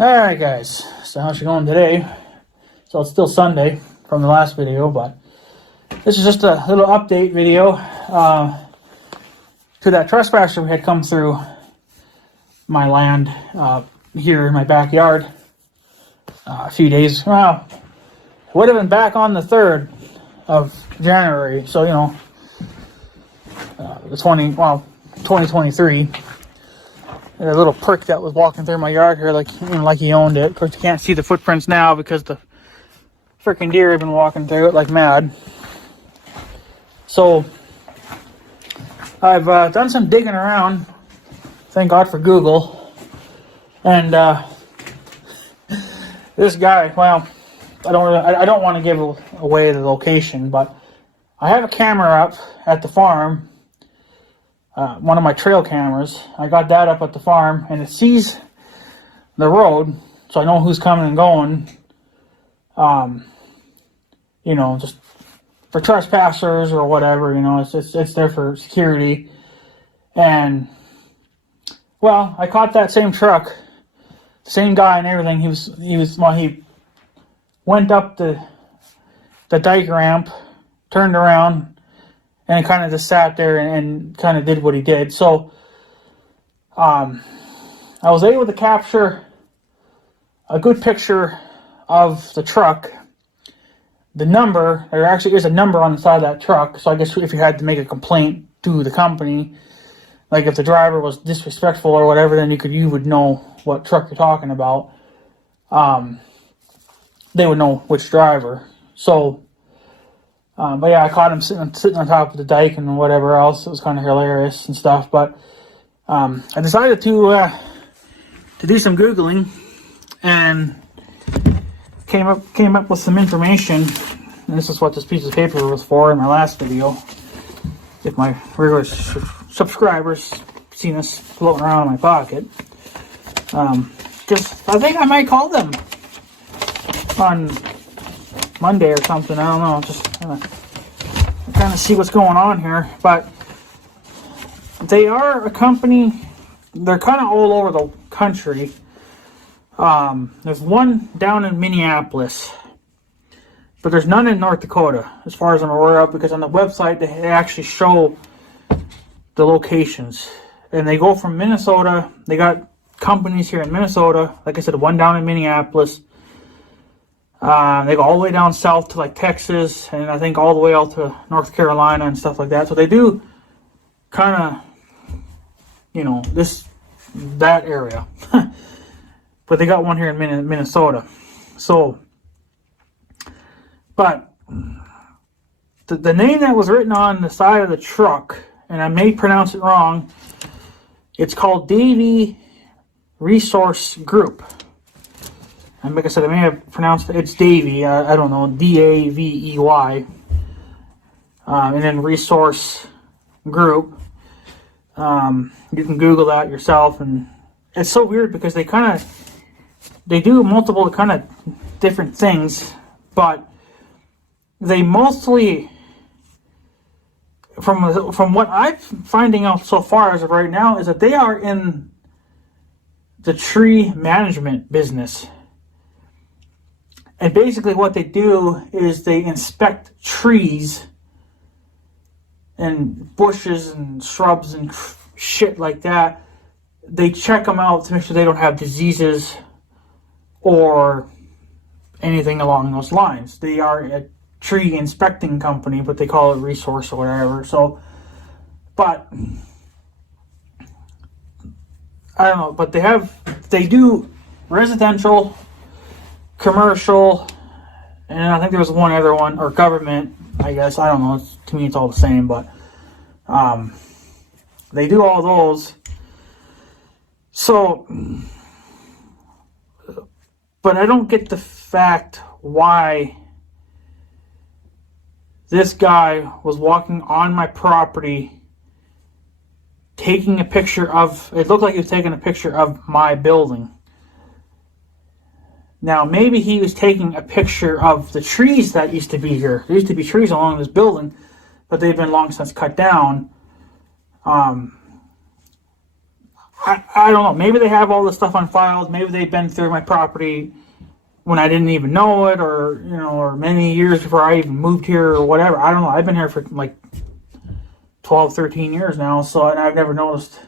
Alright guys, so how's it going today? So it's still Sunday from the last video, but this is just a little update video to that trespasser who had come through my land here in my backyard a few days. Well, it would have been back on the 3rd of January, so you know, 2023. A little prick that was walking through my yard here, like he owned it. Of course, you can't see the footprints now because the freaking deer have been walking through it like mad. So I've done some digging around. Thank God for Google. And this guy, well, I don't want to give away the location, but I have a camera up at the farm. One of my trail cameras. I got that up at the farm, and it sees the road, so I know who's coming and going. You know, just for trespassers or whatever. You know, it's there for security. And well, I caught that same truck, the same guy and everything. He went up the dike ramp, turned around, and kind of just sat there and kind of did what he did. So I was able to capture a good picture of the truck. The number, there actually is a number on the side of that truck. So I guess if you had to make a complaint to the company, like if the driver was disrespectful or whatever, then you would know what truck you're talking about. They would know which driver. So but yeah, I caught him sitting on top of the dike and whatever else. It was kind of hilarious and stuff. But I decided to do some Googling and came up with some information. And this is what this piece of paper was for in my last video. If my regular subscribers seen this floating around in my pocket, because I think I might call them on Monday or something. I don't know. Just kind of see what's going on here. But they are a company. They're kind of all over the country. There's one down in Minneapolis, but there's none in North Dakota, as far as I'm aware of, because on the website they actually show the locations, and they go from Minnesota. They got companies here in Minnesota, like I said, one down in Minneapolis. They go all the way down south to like Texas, and I think all the way out to North Carolina and stuff like that. So they do kind of, you know, that area. But they got one here in Minnesota. So, but the name that was written on the side of the truck, and I may pronounce it wrong, it's called Davey Resource Group. And like I said, I may have pronounced it's Davey. I don't know, Davey. And then Resource Group. You can Google that yourself, and it's so weird because they do multiple kind of different things, but they mostly, from what I'm finding out so far as of right now, is that they are in the tree management business. And basically what they do is they inspect trees and bushes and shrubs and shit like that. They check them out to make sure they don't have diseases or anything along those lines. They are a tree inspecting company, but they call it Resource or whatever. So, but I don't know, but they do residential, commercial, and I think there was one other one, or government, I guess. I don't know. To me, it's all the same, but they do all those. So, but I don't get the fact why this guy was walking on my property taking a picture of, it looked like he was taking a picture of my building. Now, maybe he was taking a picture of the trees that used to be here. There used to be trees along this building, but they've been long since cut down. I don't know. Maybe they have all this stuff on files. Maybe they've been through my property when I didn't even know it, or or many years before I even moved here, or whatever. I don't know. I've been here for like 12, 13 years now, so and I've never noticed,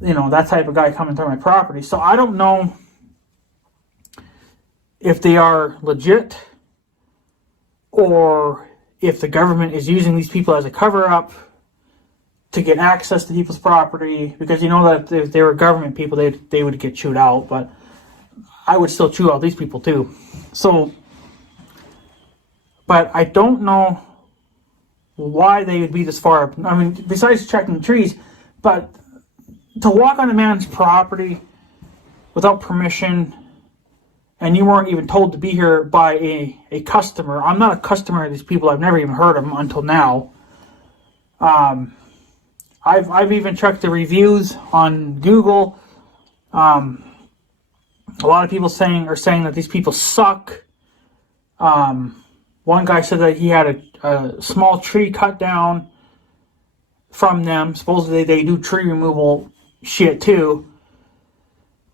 that type of guy coming through my property. So I don't know if they are legit or if the government is using these people as a cover-up to get access to people's property, because that if they were government people, they would get chewed out, but I would still chew out these people too. So, but I don't know why they would be this far up. I mean, besides checking trees, but to walk on a man's property without permission, and you weren't even told to be here by a customer. I'm not a customer of these people. I've never even heard of them until now. I've even checked the reviews on Google. A lot of people are saying that these people suck. One guy said that he had a small tree cut down from them. Supposedly they do tree removal shit too.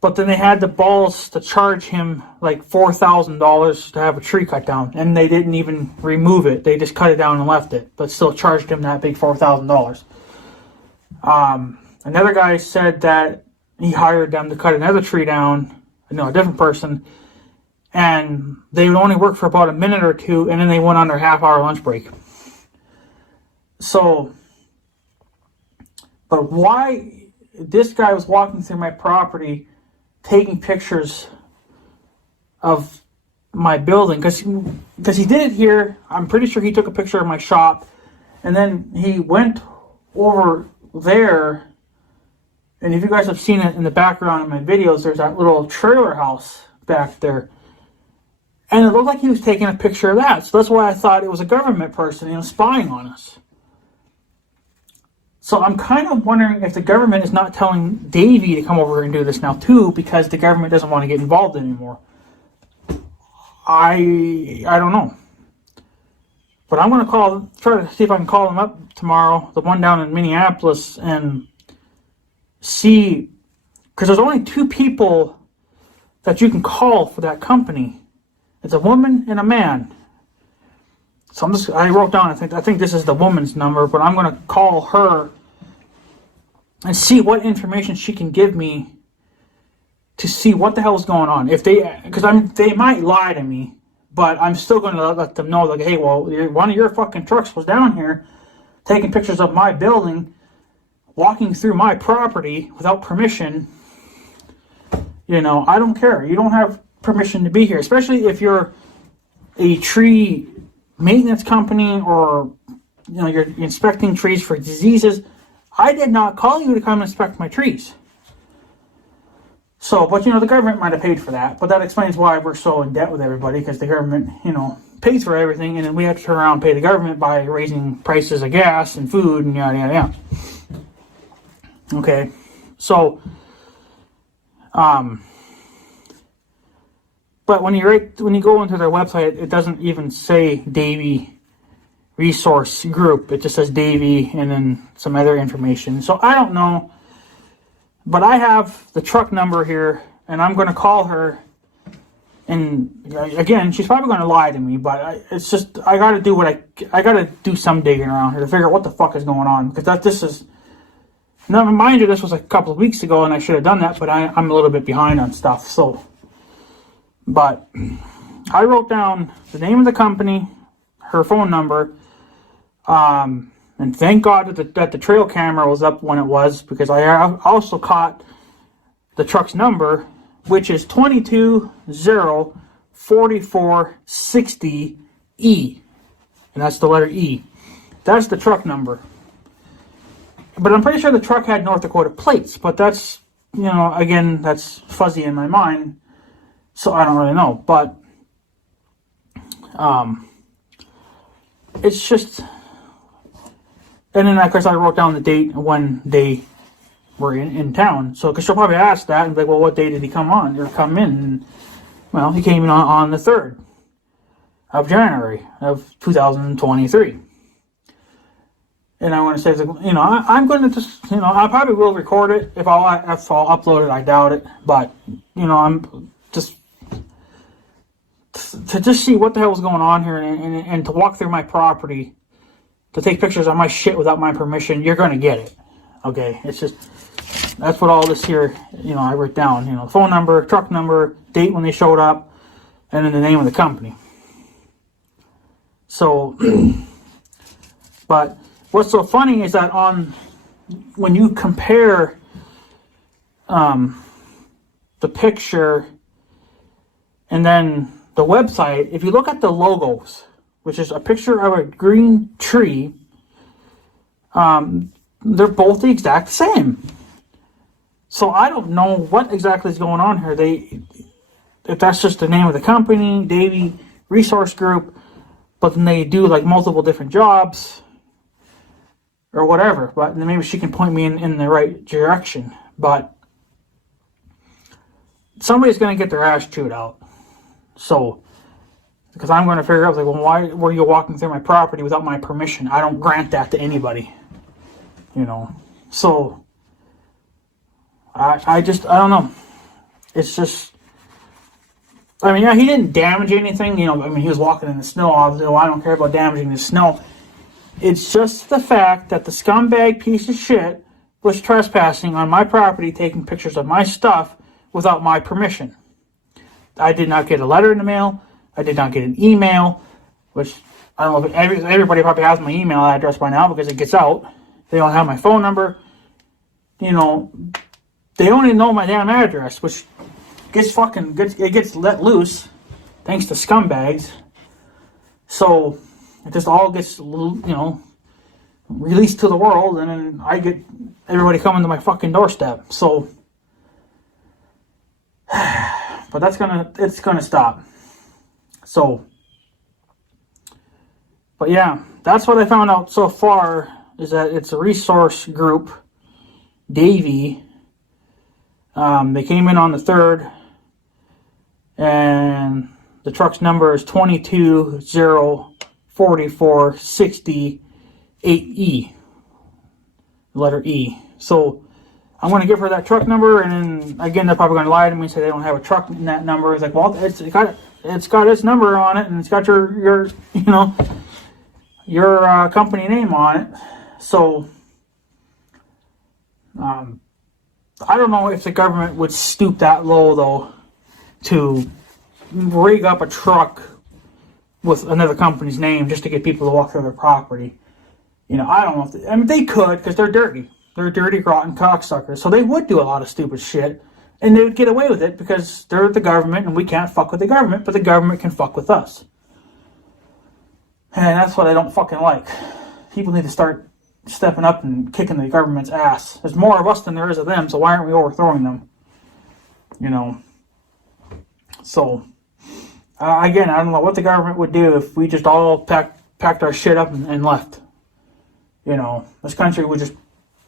But then they had the balls to charge him like $4,000 to have a tree cut down. And they didn't even remove it. They just cut it down and left it. But still charged him that big $4,000. Another guy said that he hired them to cut another tree down. A different person. And they would only work for about a minute or two. And then they went on their half-hour lunch break. So, but why this guy was walking through my property taking pictures of my building, because he did it here. I'm pretty sure he took a picture of my shop, and then he went over there, and if you guys have seen it in the background of my videos, there's that little trailer house back there, and it looked like he was taking a picture of that. So that's why I thought it was a government person, spying on us. So I'm kind of wondering if the government is not telling Davey to come over and do this now too, because the government doesn't want to get involved anymore. I don't know. But I'm going to try to see if I can call them up tomorrow, the one down in Minneapolis, and see, because there's only 2 people that you can call for that company. It's a woman and a man. So I wrote down, I think this is the woman's number, but I'm going to call her and see what information she can give me to see what the hell is going on. Because they might lie to me, but I'm still going to let them know, like, hey, well, one of your fucking trucks was down here taking pictures of my building, walking through my property without permission. I don't care. You don't have permission to be here, especially if you're a tree maintenance company, or you're inspecting trees for diseases. I did not call you to come inspect my trees. So, but the government might have paid for that, but that explains why we're so in debt with everybody, because the government pays for everything, and then we have to turn around and pay the government by raising prices of gas and food and yada yada yada. Okay, so but when you go into their website, it doesn't even say Davey Resource Group. It just says Davey and then some other information. So I don't know. But I have the truck number here, and I'm going to call her. And again, she's probably going to lie to me, but it's just, I got to do I got to do some digging around here to figure out what the fuck is going on. Because this is, now mind you, this was a couple of weeks ago, and I should have done that, but I'm a little bit behind on stuff. So, but I wrote down the name of the company, her phone number, and thank God that the trail camera was up when it was, because I also caught the truck's number, which is 2204460E, and that's the letter E. That's the truck number. But I'm pretty sure the truck had North Dakota plates, but that's, again, that's fuzzy in my mind, so I don't really know. But it's just, and then of course I wrote down the date when they were in town. So, because she'll probably ask that and be like, well, what day did he come on or come in? And, well, he came in on the 3rd of January of 2023. And I want to say, you know, I'm going to just, you know, I probably will record it. If I'll upload it, I doubt it. But, you know, I'm just, to just see what the hell is going on here and to walk through my property, to take pictures of my shit without my permission, you're going to get it. Okay? It's just, that's what all this here, you know, I wrote down. You know, phone number, truck number, date when they showed up, and then the name of the company. So, but what's so funny is that when you compare the picture and then the website, if you look at the logos, which is a picture of a green tree, they're both the exact same. So I don't know what exactly is going on here. If that's just the name of the company, Davey Resource Group, but then they do like multiple different jobs or whatever. But then maybe she can point me in the right direction. But somebody's going to get their ass chewed out. So, because I'm going to figure out, like, well, why were you walking through my property without my permission? I don't grant that to anybody. You know. So, I don't know. It's just, I mean, yeah, he didn't damage anything. You know, I mean, he was walking in the snow. I don't care about damaging the snow. It's just the fact that the scumbag piece of shit was trespassing on my property, taking pictures of my stuff without my permission. I did not get a letter in the mail. I did not get an email, which I don't know if everybody probably has my email address by now because it gets out. They don't have my phone number. You know, they don't even know my damn address, which gets let loose thanks to scumbags. So it just all gets, you know, released to the world, and then I get everybody coming to my fucking doorstep. So, but it's gonna stop. So, but yeah, that's what I found out so far, is that it's a resource group, Davey. They came in on the 3rd, and the truck's number is 2204460-8E, the letter E. So I'm going to give her that truck number, and then again, they're probably going to lie to me and say they don't have a truck in that number. It's like, well, it's got its number on it, and it's got your you know, your company name on it. So I don't know if the government would stoop that low, though, to rig up a truck with another company's name just to get people to walk through their property. You know, I don't know if I mean, they could, because they're dirty. They're dirty, rotten cocksuckers. So they would do a lot of stupid shit, and they would get away with it because they're the government, and we can't fuck with the government, but the government can fuck with us. And that's what I don't fucking like. People need to start stepping up and kicking the government's ass. There's more of us than there is of them, so why aren't we overthrowing them? You know. So, again, I don't know what the government would do if we just all packed our shit up and left. You know, this country would just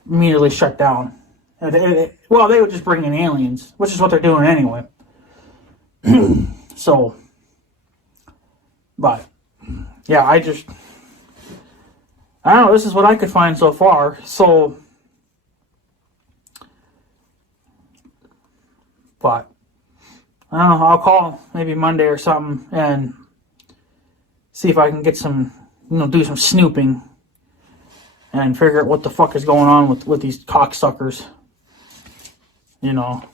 immediately shut down. Well, they would just bring in aliens, which is what they're doing anyway. So, but, yeah, I don't know, this is what I could find so far. So, but, I don't know, I'll call maybe Monday or something and see if I can get some, you know, do some snooping and figure out what the fuck is going on with these cocksuckers. You know,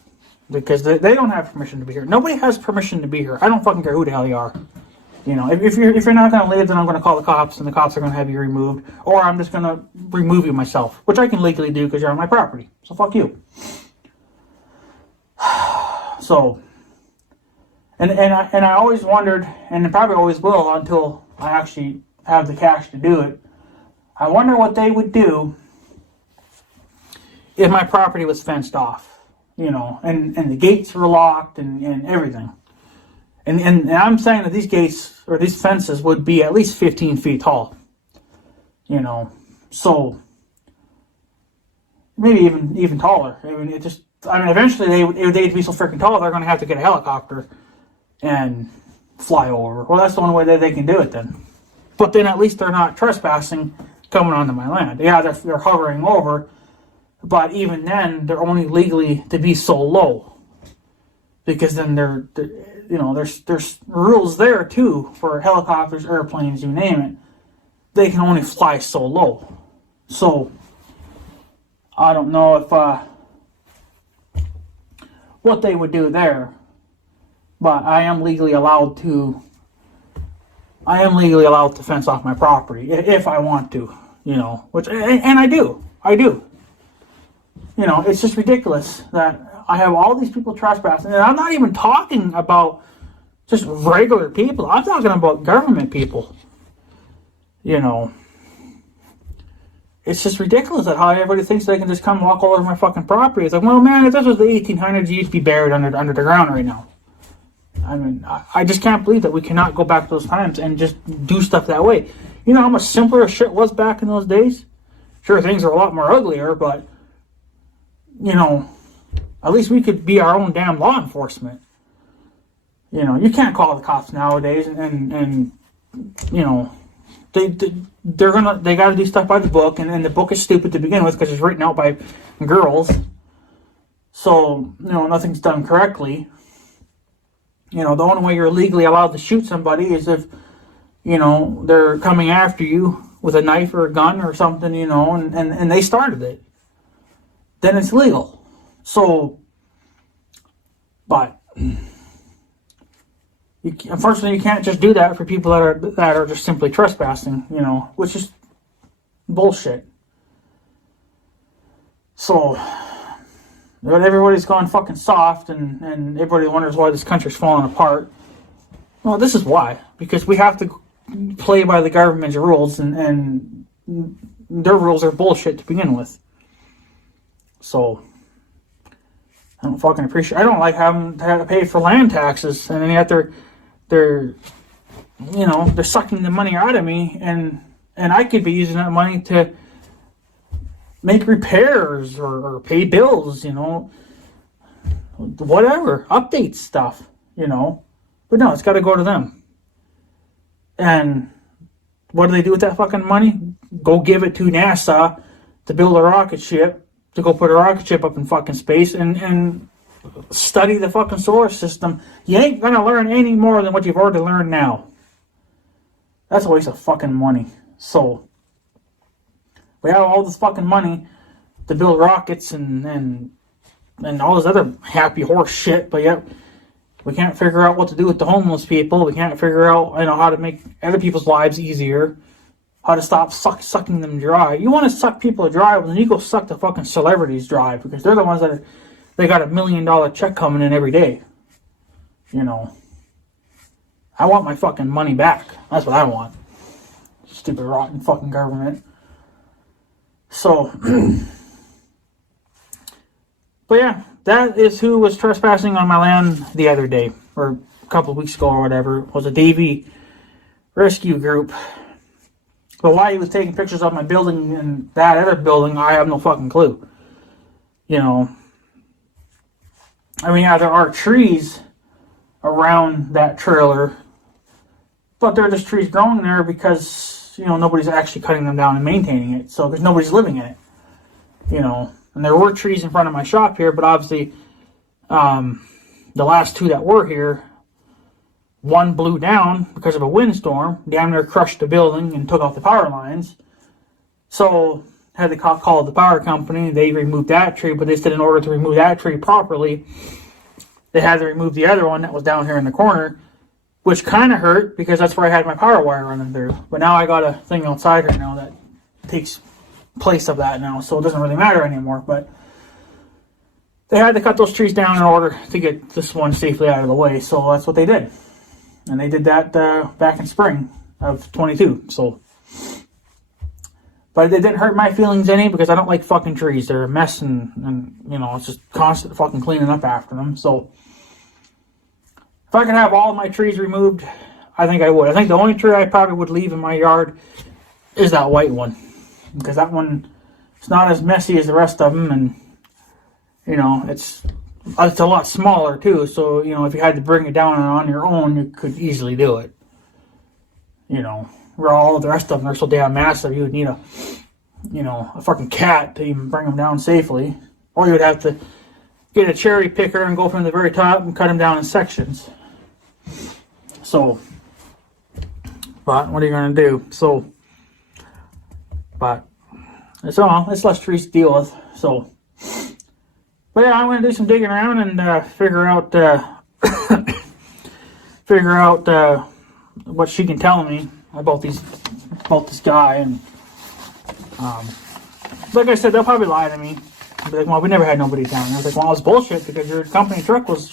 because they don't have permission to be here. Nobody has permission to be here. I don't fucking care who the hell you are. You know, if you're not going to live, then I'm going to call the cops, and the cops are going to have you removed. Or I'm just going to remove you myself, which I can legally do because you're on my property. So fuck you. So, and I always wondered, and I probably always will until I actually have the cash to do it, I wonder what they would do if my property was fenced off. You know, and the gates were locked and everything. And I'm saying that these gates or these fences would be at least 15 feet tall. You know, so maybe even taller. I mean, eventually they'd be so freaking tall they're going to have to get a helicopter and fly over. Well, that's the only way that they can do it then. But then at least they're not trespassing coming onto my land. Yeah, they're hovering over, but even then, they're only legally to be so low, because then there's rules there too for helicopters, airplanes, you name it. They can only fly so low. So I don't know if what they would do there, but I am legally allowed to fence off my property if I want to, which, and I do. It's just ridiculous that I have all these people trespassing, and I'm not even talking about just regular people. I'm talking about government people. It's just ridiculous that how everybody thinks they can just come walk all over my fucking property. It's like, well, man, if this was the 1800s, you'd be buried under the ground right now. I mean, I just can't believe that we cannot go back to those times and just do stuff that way. You know how much simpler shit was back in those days? Sure, things are a lot more uglier, but, at least we could be our own damn law enforcement. You can't call the cops nowadays and they got to do stuff by the book, and the book is stupid to begin with because it's written out by girls. So, nothing's done correctly. The only way you're legally allowed to shoot somebody is if, they're coming after you with a knife or a gun or something, and they started it. Then it's legal. So, but unfortunately, you can't just do that for people that are just simply trespassing, which is bullshit. So, everybody's gone fucking soft, and everybody wonders why this country's falling apart. Well, this is why. Because we have to play by the government's rules, and their rules are bullshit to begin with. So, I don't fucking appreciate. I don't like having to pay for land taxes, and then yet they're sucking the money out of me, and I could be using that money to make repairs or pay bills, whatever, update stuff, But no, it's got to go to them. And what do they do with that fucking money? Go give it to NASA to build a rocket ship, to go put a rocket ship up in fucking space and study the fucking solar system. You ain't gonna learn any more than what you've already learned now. That's a waste of fucking money. So, we have all this fucking money to build rockets and all this other happy horse shit, but yet we can't figure out what to do with the homeless people. We can't figure out, how to make other people's lives easier. How to stop sucking them dry. You want to suck people dry, well, then you go suck the fucking celebrities dry, because they're the ones that they got $1 million check coming in every day. I want my fucking money back. That's what I want. Stupid rotten fucking government. So, but yeah, that is who was trespassing on my land the other day, or a couple of weeks ago or whatever. It was a Davie rescue group. But why he was taking pictures of my building and that other building, I have no fucking clue. Yeah, there are trees around that trailer, but they're just trees growing there because, nobody's actually cutting them down and maintaining it. So there's nobody's living in it, And there were trees in front of my shop here, but obviously the last two that were here, one blew down because of a windstorm, damn near crushed the building and took off the power lines. So, had to call the power company. They removed that tree, but they said in order to remove that tree properly, they had to remove the other one that was down here in the corner, which kind of hurt because that's where I had my power wire running through. But now I got a thing outside here now that takes place of that now, so it doesn't really matter anymore. But they had to cut those trees down in order to get this one safely out of the way, so that's what they did. And they did that back in spring of 22. So, but it didn't hurt my feelings any because I don't like fucking trees. They're a mess, and it's just constant fucking cleaning up after them. So, if I could have all of my trees removed, I think I would. I think the only tree I probably would leave in my yard is that white one, because that one is not as messy as the rest of them, and it's a lot smaller too, so, if you had to bring it down on your own, you could easily do it. where all the rest of them are so damn massive, you would need a fucking cat to even bring them down safely. Or you would have to get a cherry picker and go from the very top and cut them down in sections. So, but what are you going to do? So, but it's less trees to deal with. So, but yeah, I'm going to do some digging around and figure out what she can tell me about this guy. And like I said, they'll probably lie to me. Be like, well, we never had nobody down. And I was like, well, it's bullshit because your company truck was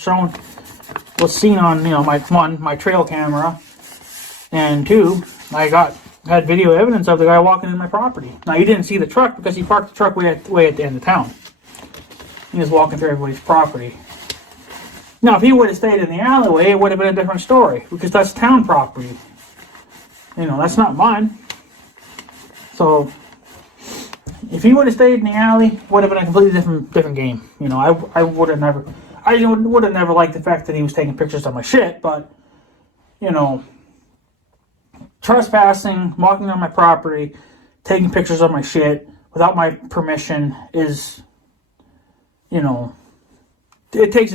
seen on my trail camera, and 2, I had video evidence of the guy walking in my property. Now you didn't see the truck because he parked the truck way at the end of town. He was walking through everybody's property. Now, if he would have stayed in the alleyway, it would have been a different story because that's town property. That's not mine. So, if he would have stayed in the alley, it would have been a completely different game. I would have never liked the fact that he was taking pictures of my shit, but, trespassing, walking on my property, taking pictures of my shit without my permission is, it takes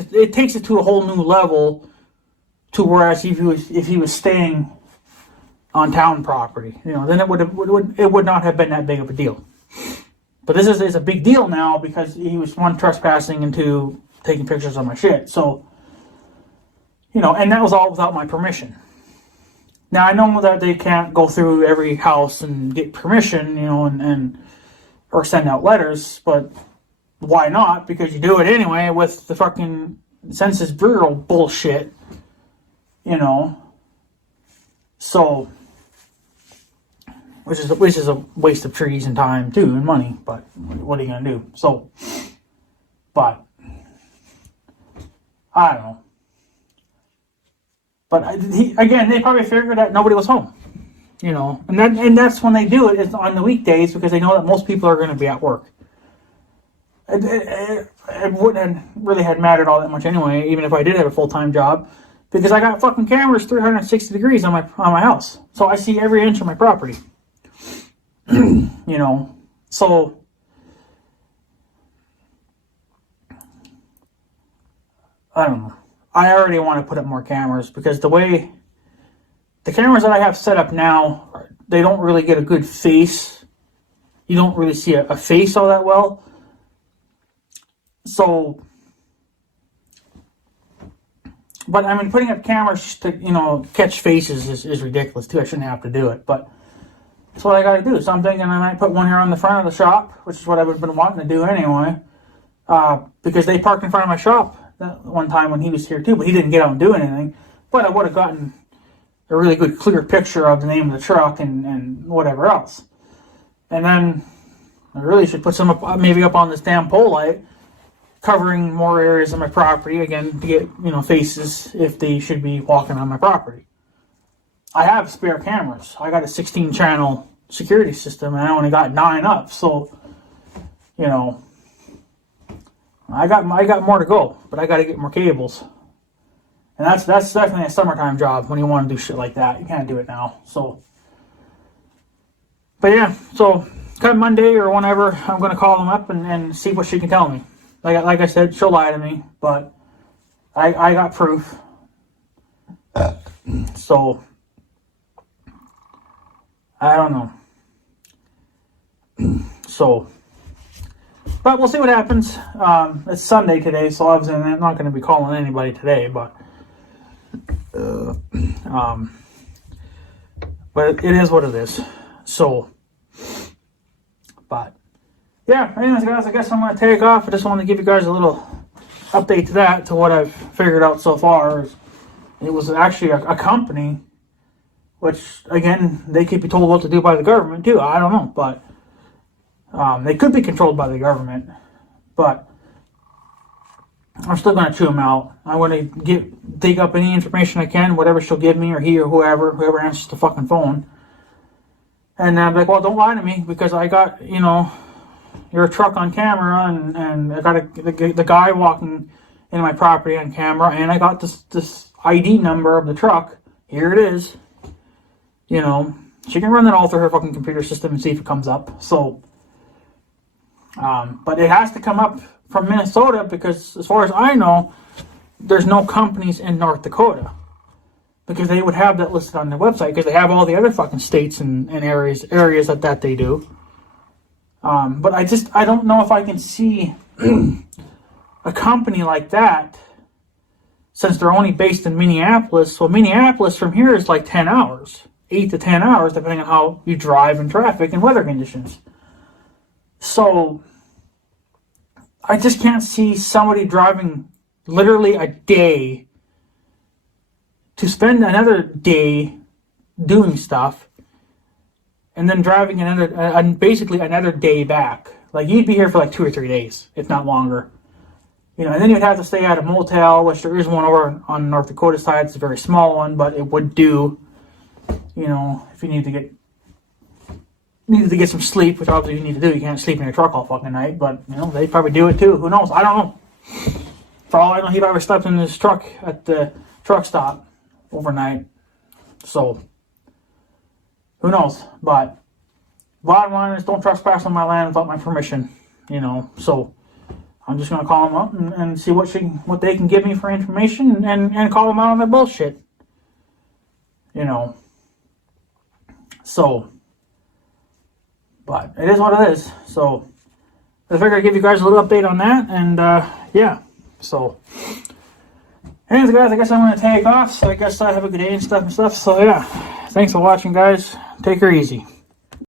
it to a whole new level. To whereas if he was staying on town property, then it would not have been that big of a deal. But this is a big deal now because he was, 1, trespassing, and 2, taking pictures of my shit. So, and that was all without my permission. Now I know that they can't go through every house and get permission, and or send out letters, but why not? Because you do it anyway with the fucking Census Bureau bullshit, So, which is a waste of trees and time too, and money. But what are you gonna do? So, but I don't know. But they probably figured that nobody was home, and that's when they do it, is on the weekdays, because they know that most people are going to be at work. It wouldn't have really had mattered all that much anyway, even if I did have a full-time job, because I got fucking cameras 360 degrees on my house, so I see every inch of my property. So I don't know. I already want to put up more cameras because the cameras that I have set up now, they don't really get a good face. You don't really see a face all that well. So, but I mean, putting up cameras to, catch faces is ridiculous too. I shouldn't have to do it, but that's what I got to do. So I'm thinking I might put one here on the front of the shop, which is what I've been wanting to do anyway, because they parked in front of my shop that one time when he was here too, but he didn't get out and do anything. But I would have gotten a really good clear picture of the name of the truck and whatever else. And then I really should put some maybe up on this damn pole light, covering more areas of my property again to get faces if they should be walking on my property. I have spare cameras. I got a 16-channel security system, and I only got 9 up, so I got more to go, but I got to get more cables, and that's definitely a summertime job when you want to do shit like that. You can't do it now. So, but yeah, so come Monday or whenever, I'm gonna call them up and see what she can tell me. Like I said, she'll lie to me, but I got proof. So I don't know. So. But we'll see what happens. It's Sunday today, so obviously I'm not going to be calling anybody today. But it is what it is. So, but yeah. Anyways, guys, I guess I'm going to take off. I just wanted to give you guys a little update to what I've figured out so far. It was actually a company, which again they could be told what to do by the government too. I don't know, but. They could be controlled by the government, but I'm still going to chew them out. I want to dig up any information I can, whatever she'll give me, or he or whoever answers the fucking phone. And I'm like, well, don't lie to me, because I got, your truck on camera, and I got the guy walking in my property on camera, and I got this ID number of the truck. Here it is. She can run that all through her fucking computer system and see if it comes up. So, but it has to come up from Minnesota because, as far as I know, there's no companies in North Dakota. Because they would have that listed on their website because they have all the other fucking states and areas that they do. But I don't know if I can see a company like that, since they're only based in Minneapolis. Well, Minneapolis from here is like 10 hours, 8 to 10 hours, depending on how you drive in traffic and weather conditions. So I just can't see somebody driving literally a day to spend another day doing stuff and then driving basically another day back. Like, you'd be here for like 2 or 3 days, if not longer. You know, and then you'd have to stay at a motel, which there is one over on North Dakota side. It's a very small one, but it would do, you know, if you needed to get some sleep, which obviously you need to do. You can't sleep in your truck all fucking night, but, you know, they probably do it too. Who knows? I don't know. For all I know, he probably slept in his truck at the truck stop overnight. So, who knows? But bottom line is, don't trespass on my land without my permission. You know, so I'm just gonna call them up and see what they can give me for information and call them out on their bullshit. You know. So, but it is what it is. So I figured I'd give you guys a little update on that, and yeah. So, anyways, guys, I guess I'm gonna take off. So I guess I have a good day and stuff. So yeah, thanks for watching, guys. Take her easy.